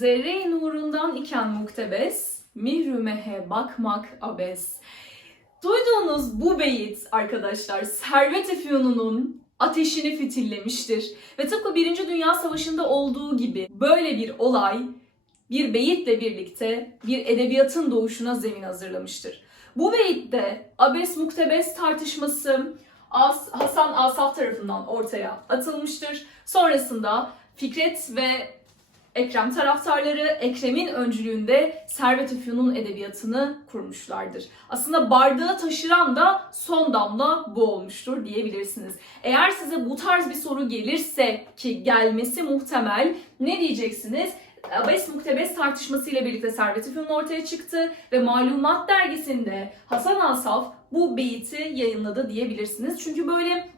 Zerre-i nurundan iken muktebes, mihrümehe bakmak abes. Duyduğunuz bu beyit arkadaşlar Servet-i Fünun'un ateşini fitillemiştir. Ve tıpkı Birinci Dünya Savaşı'nda olduğu gibi böyle bir olay bir beyitle birlikte bir edebiyatın doğuşuna zemin hazırlamıştır. Bu beyitte abes muktebes tartışması As- Hasan Asaf tarafından ortaya atılmıştır. Sonrasında Fikret ve Ekrem taraftarları Ekrem'in öncülüğünde Servet-i Fünun edebiyatını kurmuşlardır. Aslında bardağı taşıran da son damla bu olmuştur diyebilirsiniz. Eğer size bu tarz bir soru gelirse ki gelmesi muhtemel ne diyeceksiniz? Abes Muktebes tartışması ile birlikte Servet-i ortaya çıktı ve Malumat dergisinde Hasan Asaf bu beyti yayınladı diyebilirsiniz. Çünkü böyle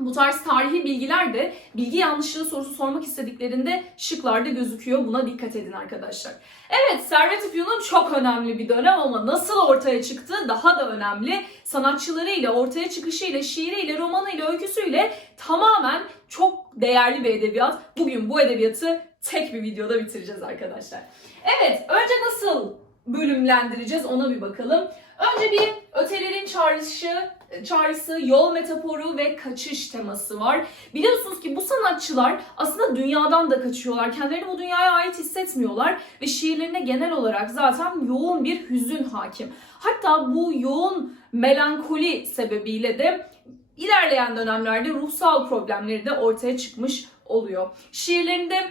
bu tarz tarihi bilgiler de bilgi yanlışlığı sorusu sormak istediklerinde şıklarda gözüküyor. Buna dikkat edin arkadaşlar. Evet Servet-i Fünun çok önemli bir dönem ama nasıl ortaya çıktı daha da önemli. Sanatçılarıyla, ortaya çıkışıyla, şiiriyle, romanıyla, öyküsüyle tamamen çok değerli bir edebiyat. Bugün bu edebiyatı tek bir videoda bitireceğiz arkadaşlar. Evet önce nasıl bölümlendireceğiz ona bir bakalım. Önce bir ötelerin çağrışı, çağrısı, yol metaforu ve kaçış teması var. Biliyorsunuz ki bu sanatçılar aslında dünyadan da kaçıyorlar. Kendilerini bu dünyaya ait hissetmiyorlar ve şiirlerine genel olarak zaten yoğun bir hüzün hakim. Hatta bu yoğun melankoli sebebiyle de ilerleyen dönemlerde ruhsal problemleri de ortaya çıkmış oluyor. Şiirlerinde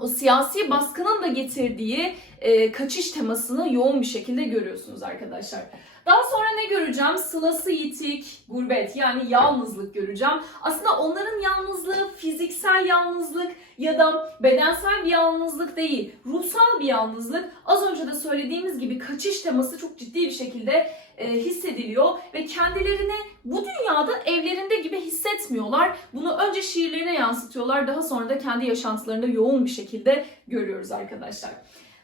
o siyasi baskının da getirdiği e, kaçış temasını yoğun bir şekilde görüyorsunuz arkadaşlar. Daha sonra ne göreceğim? Sılası yitik, gurbet yani yalnızlık göreceğim. Aslında onların yalnızlığı fiziksel yalnızlık ya da bedensel bir yalnızlık değil. Ruhsal bir yalnızlık. Az önce de söylediğimiz gibi kaçış teması çok ciddi bir şekilde e, hissediliyor ve kendilerini bu dünyada evlerinde gibi hissetmiyorlar. Bunu önce şiirlerine yansıtıyorlar. Daha sonra da kendi yaşantılarında yoğun bir şekilde görüyoruz arkadaşlar.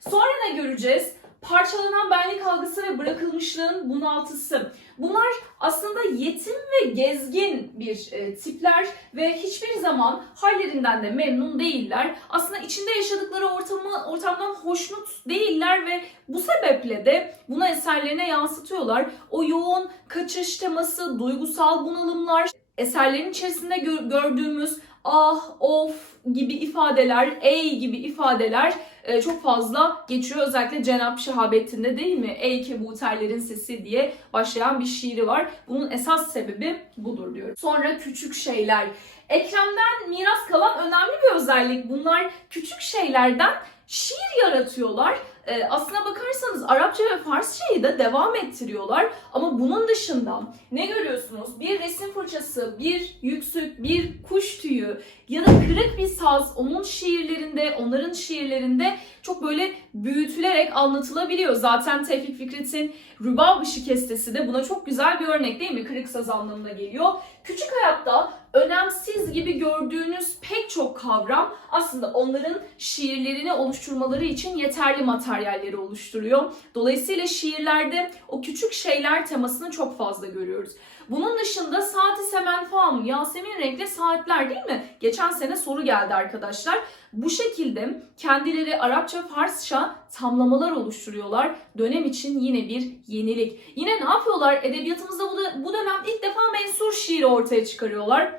Sonra ne göreceğiz? Parçalanan benlik algısı ve bırakılmışlığın bunaltısı. Bunlar aslında yetim ve gezgin bir e, tipler ve hiçbir zaman hallerinden de memnun değiller. Aslında içinde yaşadıkları ortamı ortamdan hoşnut değiller ve bu sebeple de bunu eserlerine yansıtıyorlar. O yoğun kaçış teması, duygusal bunalımlar, eserlerin içerisinde gö- gördüğümüz ah, of gibi ifadeler, ey gibi ifadeler e, çok fazla geçiyor. Özellikle Cenab-ı Şehabettin'de değil mi? Ey kebuterlerin sesi diye başlayan bir şiiri var. Bunun esas sebebi budur diyor. Sonra küçük şeyler. Ekrem'den miras kalan önemli bir özellik. Bunlar küçük şeylerden şiir yaratıyorlar. Ee, aslına bakarsanız Arapça ve Farsçayı da devam ettiriyorlar. Ama bunun dışında ne görüyorsunuz? Bir resim fırçası, bir yüksük, bir kuş tüyü ya da kırık bir saz onun şiirlerinde, onların şiirlerinde çok böyle büyütülerek anlatılabiliyor. Zaten Tevfik Fikret'in Rübab Şikestesi de buna çok güzel bir örnek değil mi? Kırık saz anlamına geliyor. Küçük hayatta önemsiz gibi gördüğünüz pek çok kavram aslında onların şiirlerini oluşturmaları için yeterli materyalleri oluşturuyor. Dolayısıyla şiirlerde o küçük şeyler temasını çok fazla görüyoruz. Bunun dışında saati semen fam, Yasemin renkli saatler değil mi? Geçen sene soru geldi arkadaşlar. Bu şekilde kendileri Arapça, Farsça tamlamalar oluşturuyorlar. Dönem için yine bir yenilik. Yine ne yapıyorlar? Edebiyatımızda bu, da, bu dönem ilk defa mensur şiiri ortaya çıkarıyorlar.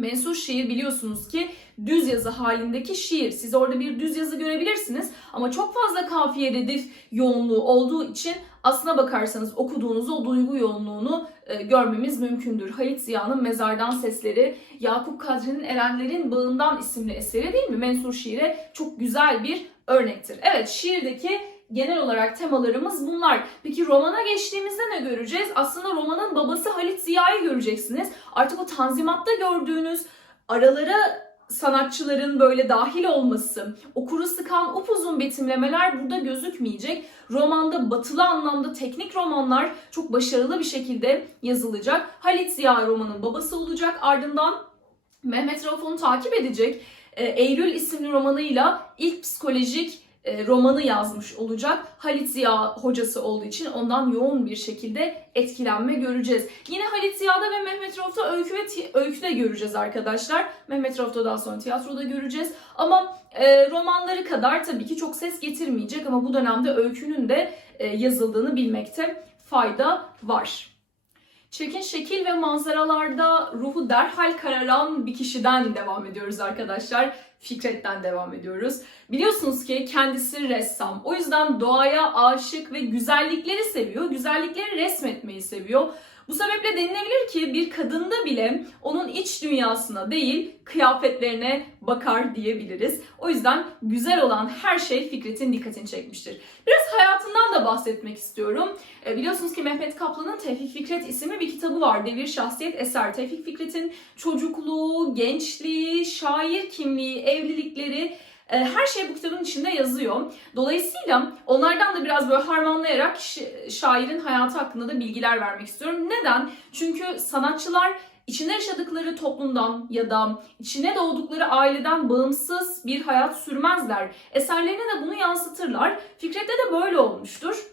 Mensur şiir biliyorsunuz ki düz yazı halindeki şiir. Siz orada bir düz yazı görebilirsiniz ama çok fazla kafiye redif yoğunluğu olduğu için aslına bakarsanız okuduğunuz o duygu yoğunluğunu e, görmemiz mümkündür. Halit Ziya'nın Mezardan Sesleri, Yakup Kadri'nin Erenlerin Bağından isimli eseri değil mi? Mensur şiire çok güzel bir örnektir. Evet şiirdeki genel olarak temalarımız bunlar. Peki romana geçtiğimizde ne göreceğiz? Aslında romanın babası Halit Ziya'yı göreceksiniz. Artık o tanzimatta gördüğünüz aralara sanatçıların böyle dahil olması, okuru sıkan upuzun betimlemeler burada gözükmeyecek. Romanda batılı anlamda teknik romanlar çok başarılı bir şekilde yazılacak. Halit Ziya romanın babası olacak. Ardından Mehmet Rauf onu takip edecek. Ee, Eylül isimli romanıyla ilk psikolojik e, romanı yazmış olacak. Halit Ziya hocası olduğu için ondan yoğun bir şekilde etkilenme göreceğiz. Yine Halit Ziya'da ve Mehmet Rauf'ta öykü ve ti- öykü de göreceğiz arkadaşlar. Mehmet Rauf'ta daha sonra tiyatroda göreceğiz. Ama e, romanları kadar tabii ki çok ses getirmeyecek ama bu dönemde öykünün de e, yazıldığını bilmekte fayda var. Çirkin şekil ve manzaralarda ruhu derhal kararan bir kişiden devam ediyoruz arkadaşlar. Fikret'ten devam ediyoruz. Biliyorsunuz ki kendisi ressam. O yüzden doğaya aşık ve güzellikleri seviyor. Güzellikleri resmetmeyi seviyor. Bu sebeple denilebilir ki bir kadında bile onun iç dünyasına değil kıyafetlerine bakar diyebiliriz. O yüzden güzel olan her şey Fikret'in dikkatini çekmiştir. Biraz hayatından da bahsetmek istiyorum. E, biliyorsunuz ki Mehmet Kaplan'ın Tevfik Fikret isimli bir kitabı var. Devir Şahsiyet Eser. Tevfik Fikret'in çocukluğu, gençliği, şair kimliği, evlilikleri her şey bu kitabın içinde yazıyor. Dolayısıyla onlardan da biraz böyle harmanlayarak şairin hayatı hakkında da bilgiler vermek istiyorum. Neden? Çünkü sanatçılar içinde yaşadıkları toplumdan ya da içine doğdukları aileden bağımsız bir hayat sürmezler. Eserlerine de bunu yansıtırlar. Fikret'te de böyle olmuştur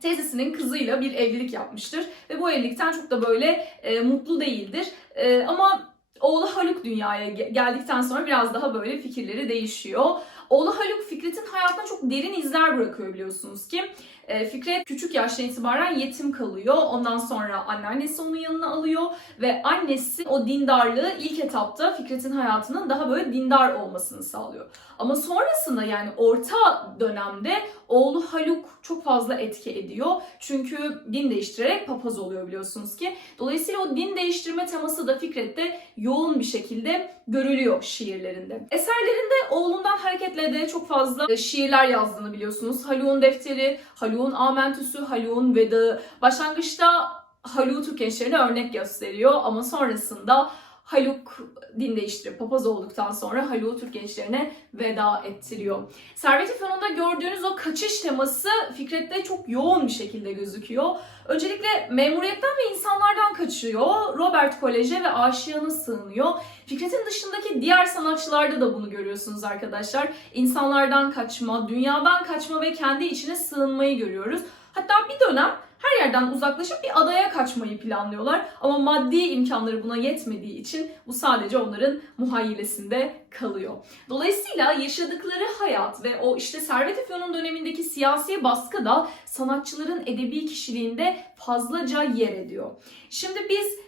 teyzesinin kızıyla bir evlilik yapmıştır ve bu evlilikten çok da böyle e, mutlu değildir. E, ama oğlu Haluk dünyaya ge- geldikten sonra biraz daha böyle fikirleri değişiyor. Oğlu Haluk Fikret'in hayatına çok derin izler bırakıyor biliyorsunuz ki. E, Fikret küçük yaştan itibaren yetim kalıyor. Ondan sonra anneannesi onun yanına alıyor ve annesi o dindarlığı ilk etapta Fikret'in hayatının daha böyle dindar olmasını sağlıyor. Ama sonrasında yani orta dönemde oğlu Haluk çok fazla etki ediyor. Çünkü din değiştirerek papaz oluyor biliyorsunuz ki. Dolayısıyla o din değiştirme teması da Fikret'te yoğun bir şekilde görülüyor şiirlerinde. Eserlerinde oğlundan hareketle de çok fazla şiirler yazdığını biliyorsunuz. Haluk'un defteri, Haluk'un amentüsü, Haluk'un vedağı. Başlangıçta Haluk'u Türk gençlerine örnek gösteriyor ama sonrasında Haluk din değiştirip papaz olduktan sonra Haluk'u Türk gençlerine veda ettiriyor. Servet-i Fünun'da gördüğünüz o kaçış teması Fikret'te çok yoğun bir şekilde gözüküyor. Öncelikle memuriyetten ve insanlardan kaçıyor. Robert Kolej'e ve aşığına sığınıyor. Fikret'in dışındaki diğer sanatçılarda da bunu görüyorsunuz arkadaşlar. İnsanlardan kaçma, dünyadan kaçma ve kendi içine sığınmayı görüyoruz. Hatta bir dönem her yerden uzaklaşıp bir adaya kaçmayı planlıyorlar. Ama maddi imkanları buna yetmediği için bu sadece onların muhayyilesinde kalıyor. Dolayısıyla yaşadıkları hayat ve o işte Servet Efe'nin dönemindeki siyasi baskı da sanatçıların edebi kişiliğinde fazlaca yer ediyor. Şimdi biz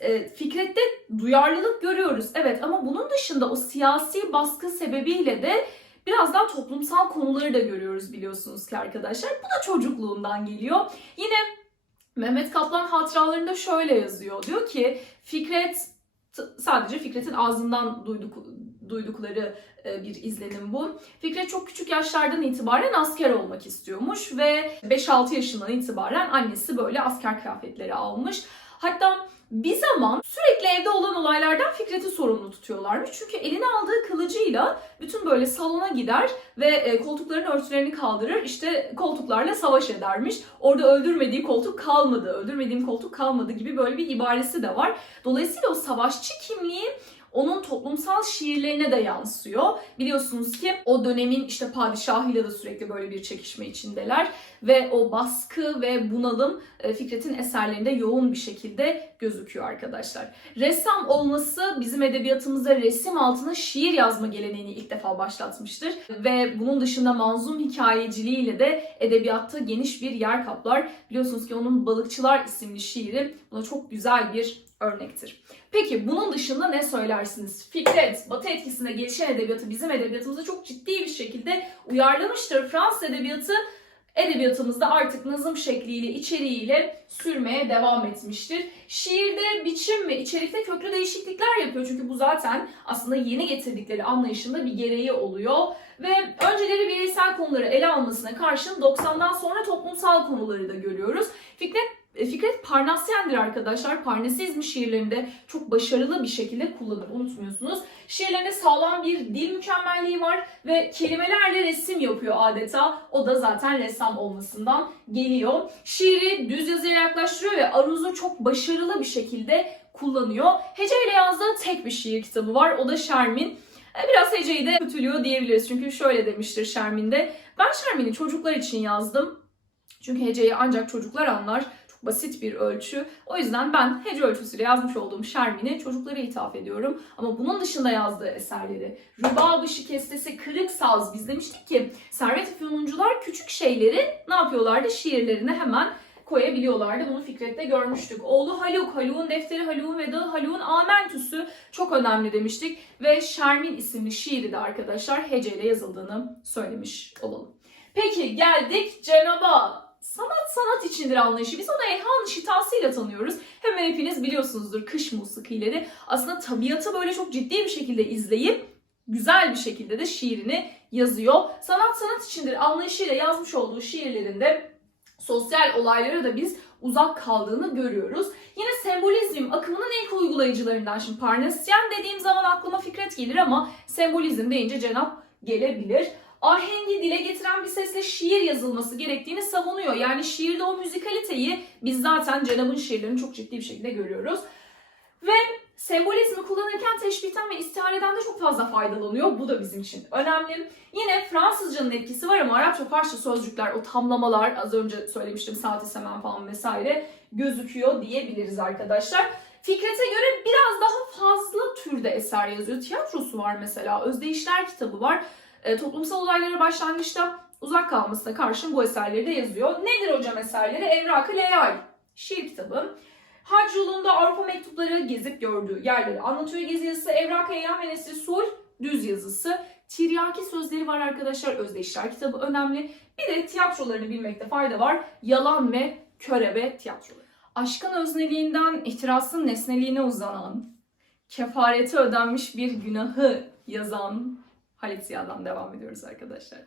e, Fikret'te duyarlılık görüyoruz. Evet ama bunun dışında o siyasi baskı sebebiyle de birazdan toplumsal konuları da görüyoruz biliyorsunuz ki arkadaşlar. Bu da çocukluğundan geliyor. Yine Mehmet Kaplan hatıralarında şöyle yazıyor. Diyor ki Fikret sadece Fikret'in ağzından duyduk duydukları e, bir izlenim bu. Fikret çok küçük yaşlardan itibaren asker olmak istiyormuş ve 5-6 yaşından itibaren annesi böyle asker kıyafetleri almış. Hatta bir zaman sürekli evde olan olaylardan Fikret'i sorumlu tutuyorlarmış. Çünkü eline aldığı kılıcıyla bütün böyle salona gider ve e, koltukların örtülerini kaldırır. İşte koltuklarla savaş edermiş. Orada öldürmediği koltuk kalmadı, öldürmediğim koltuk kalmadı gibi böyle bir ibaresi de var. Dolayısıyla o savaşçı kimliği onun toplumsal şiirlerine de yansıyor. Biliyorsunuz ki o dönemin işte padişahıyla da sürekli böyle bir çekişme içindeler ve o baskı ve bunalım e, Fikret'in eserlerinde yoğun bir şekilde gözüküyor arkadaşlar. Ressam olması bizim edebiyatımızda resim altına şiir yazma geleneğini ilk defa başlatmıştır ve bunun dışında manzum hikayeciliğiyle de edebiyatta geniş bir yer kaplar. Biliyorsunuz ki onun Balıkçılar isimli şiiri buna çok güzel bir örnektir. Peki bunun dışında ne söylersiniz? Fikret, Batı etkisinde gelişen edebiyatı bizim edebiyatımıza çok ciddi bir şekilde uyarlamıştır. Fransız edebiyatı edebiyatımızda artık nazım şekliyle, içeriğiyle sürmeye devam etmiştir. Şiirde biçim ve içerikte köklü değişiklikler yapıyor. Çünkü bu zaten aslında yeni getirdikleri anlayışında bir gereği oluyor. Ve önceleri bireysel konuları ele almasına karşın 90'dan sonra toplumsal konuları da görüyoruz. Fikret Fikret Parnasyen'dir arkadaşlar. Parnasizm şiirlerinde çok başarılı bir şekilde kullanır. Unutmuyorsunuz. Şiirlerinde sağlam bir dil mükemmelliği var ve kelimelerle resim yapıyor adeta. O da zaten ressam olmasından geliyor. Şiiri düz yazıya yaklaştırıyor ve aruzu çok başarılı bir şekilde kullanıyor. Heceyle yazdığı tek bir şiir kitabı var. O da Şermin. E, Biraz heceyi de kötülüyor diyebiliriz. Çünkü şöyle demiştir Şermin de. Ben Şermin'i çocuklar için yazdım. Çünkü heceyi ancak çocuklar anlar. Basit bir ölçü. O yüzden ben hece ölçüsüyle yazmış olduğum Şermin'i çocuklara ithaf ediyorum. Ama bunun dışında yazdığı eserleri, Rübab-ı Şikestesi, Kırık Saz biz demiştik ki Servet Fünuncular küçük şeyleri ne yapıyorlardı? Şiirlerine hemen koyabiliyorlardı. Bunu Fikret'te görmüştük. Oğlu Haluk, Haluk'un defteri, Haluk'un vedağı, Haluk'un amentüsü çok önemli demiştik. Ve Şermin isimli şiiri de arkadaşlar heceyle yazıldığını söylemiş olalım. Peki geldik Cenab'a. Sanat sanat içindir anlayışı. Biz onu Elhan şitasıyla tanıyoruz. Hemen hepiniz biliyorsunuzdur kış musikileri. Aslında tabiatı böyle çok ciddi bir şekilde izleyip güzel bir şekilde de şiirini yazıyor. Sanat sanat içindir anlayışıyla yazmış olduğu şiirlerinde sosyal olaylara da biz uzak kaldığını görüyoruz. Yine sembolizm akımının ilk uygulayıcılarından. Şimdi Parnasyen dediğim zaman aklıma Fikret gelir ama sembolizm deyince Cenap gelebilir. Ahengi dile getiren bir sesle şiir yazılması gerektiğini savunuyor. Yani şiirde o müzikaliteyi biz zaten Cenap'ın şiirlerini çok ciddi bir şekilde görüyoruz. Ve sembolizmi kullanırken teşbihten ve istihareden de çok fazla faydalanıyor. Bu da bizim için önemli. Yine Fransızcanın etkisi var ama Arapça farklı sözcükler, o tamlamalar az önce söylemiştim saati semen falan vesaire gözüküyor diyebiliriz arkadaşlar. Fikret'e göre biraz daha fazla türde eser yazıyor. Tiyatrosu var mesela, özdeyişler kitabı var. E, toplumsal olaylara başlangıçta uzak kalmasına karşın bu eserleri de yazıyor. Nedir hocam eserleri? Evrak-ı Leyal, şiir kitabı. Hac yolunda Avrupa mektupları gezip gördüğü yerleri anlatıyor gezi yazısı. Evrak-ı Eyyam ve Nesri Sul düz yazısı. Tiryaki sözleri var arkadaşlar. Özdeyişler kitabı önemli. Bir de tiyatrolarını bilmekte fayda var. Yalan ve körebe tiyatroları. Aşkın özneliğinden ihtirasın nesneliğine uzanan, kefareti ödenmiş bir günahı yazan Halit Ziya'dan devam ediyoruz arkadaşlar.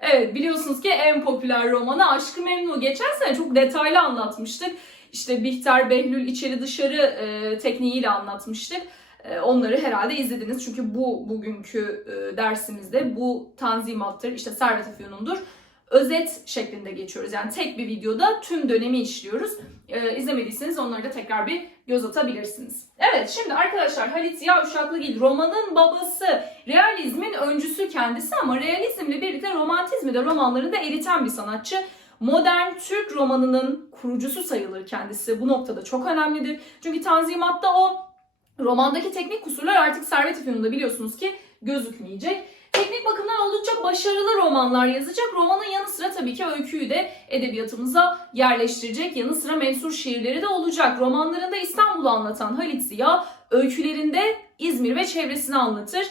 Evet biliyorsunuz ki en popüler romanı Aşkı Memnu. Geçen sene çok detaylı anlatmıştık. İşte Bihter, Behlül içeri dışarı e, tekniğiyle anlatmıştık. E, onları herhalde izlediniz. Çünkü bu bugünkü e, dersimizde bu tanzimattır, işte Servet Efyon'undur. Özet şeklinde geçiyoruz. Yani tek bir videoda tüm dönemi işliyoruz. E, izlemediyseniz onları da tekrar bir göz atabilirsiniz. Evet şimdi arkadaşlar Halit Ziya Uşaklıgil romanın babası, realizmin öncüsü kendisi ama realizmle birlikte romantizmi de romanlarında eriten bir sanatçı. Modern Türk romanının kurucusu sayılır kendisi. Bu noktada çok önemlidir. Çünkü Tanzimat'ta o romandaki teknik kusurlar artık Servet Efe'nin biliyorsunuz ki gözükmeyecek. Bakımdan oldukça başarılı romanlar yazacak. Romanın yanı sıra tabii ki öyküyü de edebiyatımıza yerleştirecek. Yanı sıra mensur şiirleri de olacak. Romanlarında İstanbul'u anlatan Halit Ziya, öykülerinde İzmir ve çevresini anlatır.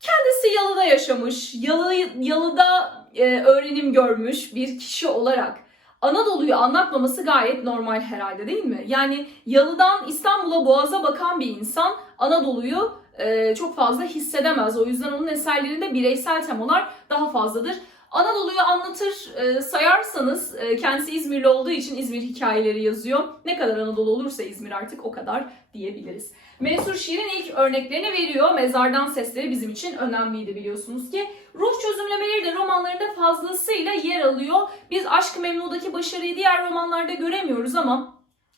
Kendisi Yalı'da yaşamış, Yalı, Yalı'da e, öğrenim görmüş bir kişi olarak Anadolu'yu anlatmaması gayet normal herhalde değil mi? Yani Yalı'dan İstanbul'a Boğaz'a bakan bir insan Anadolu'yu e, çok fazla hissedemez. O yüzden onun eserlerinde bireysel temalar daha fazladır. Anadolu'yu anlatır e, sayarsanız e, kendisi İzmirli olduğu için İzmir hikayeleri yazıyor. Ne kadar Anadolu olursa İzmir artık o kadar diyebiliriz. Mensur şiirin ilk örneklerini veriyor. Mezardan sesleri bizim için önemliydi biliyorsunuz ki. Ruh çözümlemeleri de romanlarında fazlasıyla yer alıyor. Biz Aşk-ı Memnu'daki başarıyı diğer romanlarda göremiyoruz ama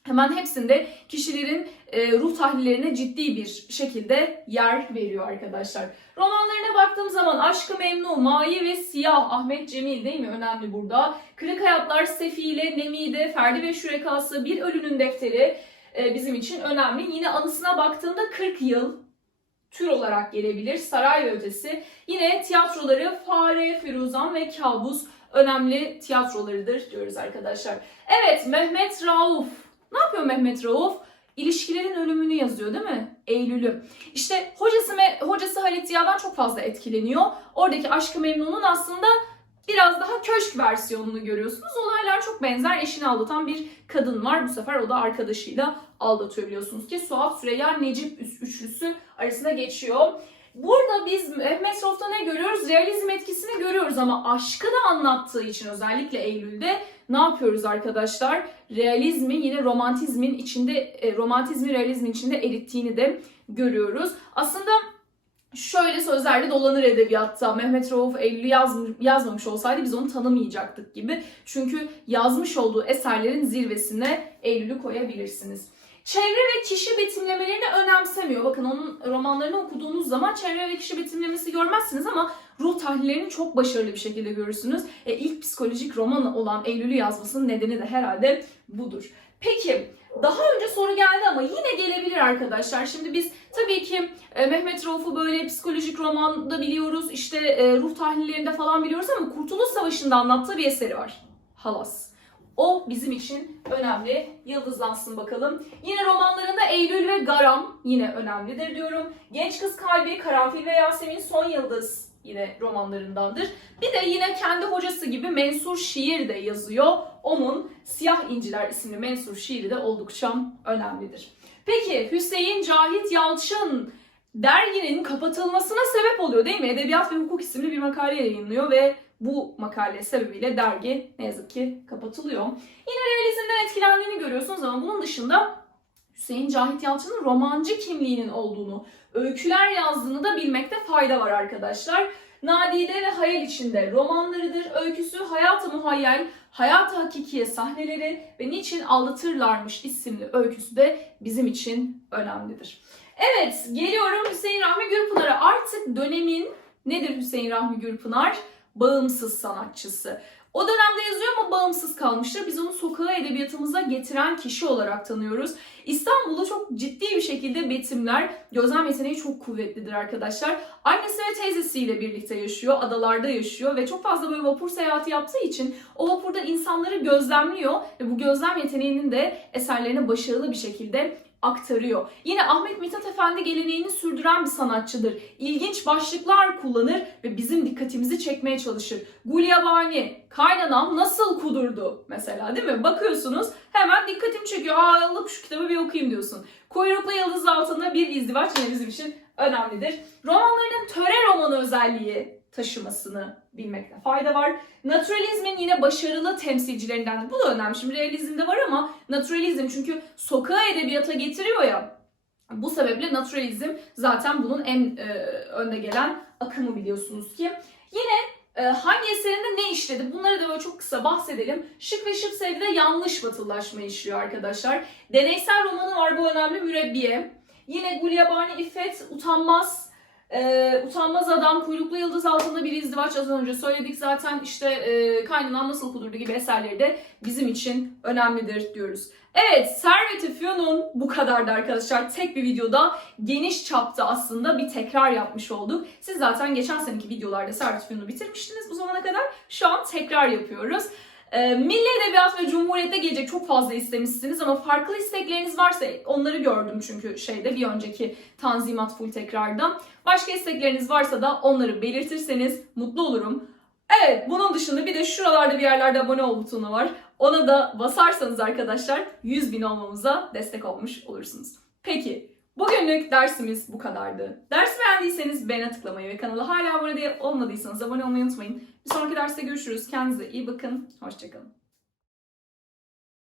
hemen hepsinde kişilerin e, ruh tahlillerine ciddi bir şekilde yer veriyor arkadaşlar. Romanlarına baktığım zaman Aşk-ı Memnu, Mayi ve Siyah, Ahmet Cemil değil mi? Önemli burada. Kırık Hayatlar, Sefile, Nemide, Ferdi ve Şürekası, Bir Ölünün Defteri e, bizim için önemli. Yine anısına baktığımda 40 yıl tür olarak gelebilir. Saray ve Ötesi. Yine tiyatroları Fare, Firuzan ve Kabus önemli tiyatrolarıdır diyoruz arkadaşlar. Evet Mehmet Rauf. Ne yapıyor Mehmet Rauf? İlişkilerin ölümünü yazıyor değil mi? Eylül'ü. İşte hocası, hocası Halit Ziya'dan çok fazla etkileniyor. Oradaki Aşk-ı Memnun'un aslında biraz daha köşk versiyonunu görüyorsunuz. Olaylar çok benzer. Eşini aldatan bir kadın var. Bu sefer o da arkadaşıyla aldatıyor biliyorsunuz ki. Suat Süreyya Necip üçlüsü arasında geçiyor. Burada biz Mehmet Rauf'ta ne görüyoruz? Realizm etkisini görüyoruz ama aşkı da anlattığı için özellikle Eylül'de ne yapıyoruz arkadaşlar? Realizmi yine romantizmin içinde, romantizmi realizmin içinde erittiğini de görüyoruz. Aslında şöyle sözlerle dolanır edebiyatta. Mehmet Rauf Eylül'ü yazmış, yazmamış olsaydı biz onu tanımayacaktık gibi. Çünkü yazmış olduğu eserlerin zirvesine Eylül'ü koyabilirsiniz. çevre ve kişi betimlemelerini önemsemiyor. Bakın onun romanlarını okuduğunuz zaman çevre ve kişi betimlemesi görmezsiniz ama ruh tahlillerini çok başarılı bir şekilde görürsünüz. E, ilk psikolojik roman olan Eylül'ü yazmasının nedeni de herhalde budur. Peki daha önce soru geldi ama yine gelebilir arkadaşlar. Şimdi biz tabii ki e, Mehmet Rauf'u böyle psikolojik romanda biliyoruz, işte e, ruh tahlillerinde falan biliyoruz ama Kurtuluş Savaşı'nda anlattığı bir eseri var. Halas. O bizim için önemli. Yıldızlansın bakalım. Yine romanlarında Eylül ve Garam yine önemlidir diyorum. Genç Kız Kalbi, Karanfil ve Yasemin Son Yıldız yine romanlarındandır. Bir de yine kendi hocası gibi mensur şiir de yazıyor. Onun Siyah İnciler isimli mensur şiiri de oldukça önemlidir. Peki Hüseyin Cahit Yalçın derginin kapatılmasına sebep oluyor değil mi? Edebiyat ve Hukuk isimli bir makale yayınlıyor ve bu makale sebebiyle dergi ne yazık ki kapatılıyor. Yine realizmden etkilendiğini görüyorsunuz ama bunun dışında Hüseyin Cahit Yalçın'ın romancı kimliğinin olduğunu, öyküler yazdığını da bilmekte fayda var arkadaşlar. Nadide ve Hayal içinde romanlarıdır. Öyküsü Hayat-ı Muhayyel, Hayat-ı Hakikiye sahneleri ve Niçin Aldatırlarmış isimli öyküsü de bizim için önemlidir. Evet, geliyorum Hüseyin Rahmi Gürpınar'a. Artık dönemin nedir Hüseyin Rahmi Gürpınar? Bağımsız sanatçısı. O dönemde yazıyor ama bağımsız kalmıştır. Biz onu sokağa edebiyatımıza getiren kişi olarak tanıyoruz. İstanbul'da çok ciddi bir şekilde betimler, gözlem yeteneği çok kuvvetlidir arkadaşlar. Annesi ve teyzesiyle birlikte yaşıyor, adalarda yaşıyor ve çok fazla böyle vapur seyahati yaptığı için o vapurda insanları gözlemliyor ve bu gözlem yeteneğinin de eserlerine başarılı bir şekilde aktarıyor. Yine Ahmet Mithat Efendi geleneğini sürdüren bir sanatçıdır. İlginç başlıklar kullanır ve bizim dikkatimizi çekmeye çalışır. Gulyabani, kaynanam nasıl kudurdu mesela değil mi? Bakıyorsunuz hemen dikkatimi çekiyor. Aa alıp şu kitabı bir okuyayım diyorsun. Kuyruklu Yıldız altında bir izdivaç yine bizim için önemlidir. Romanlarının töre romanı özelliği taşımasını bilmekte fayda var. Naturalizmin yine başarılı temsilcilerinden. Bu da önemli. Şimdi realizmde var ama naturalizm çünkü sokağa edebiyata getiriyor ya. Bu sebeple naturalizm zaten bunun en e, önde gelen akımı biliyorsunuz ki. Yine e, hangi eserinde ne işledi? Bunları da böyle çok kısa bahsedelim. Şık ve Şıp Sevdi'de yanlış batılılaşma işliyor arkadaşlar. Deneysel romanı var bu önemli mürebbiye. Yine Gulyabani İffet Utanmaz ee, utanmaz adam, kuyruklu yıldız altında bir izdivaç az önce söyledik zaten işte e, kaynanan nasıl kudurdu gibi eserleri de bizim için önemlidir diyoruz. Evet Servet-i Fünun bu kadardı arkadaşlar. Tek bir videoda geniş çapta aslında bir tekrar yapmış olduk. Siz zaten geçen seneki videolarda Servet-i Fünun'u bitirmiştiniz bu zamana kadar. Şu an tekrar yapıyoruz. Ee, Milli Edebiyat ve Cumhuriyet'te gelecek çok fazla istemişsiniz ama farklı istekleriniz varsa onları gördüm çünkü şeyde bir önceki Tanzimat Full tekrarda. Başka istekleriniz varsa da onları belirtirseniz mutlu olurum. Evet bunun dışında bir de şuralarda bir yerlerde abone ol butonu var. Ona da basarsanız arkadaşlar 100 bin olmamıza destek olmuş olursunuz. Peki bugünlük dersimiz bu kadardı. Dersi beğendiyseniz beğene tıklamayı ve kanala hala abone değil- olmadıysanız abone olmayı unutmayın. Bir sonraki derste görüşürüz. Kendinize iyi bakın. Hoşçakalın.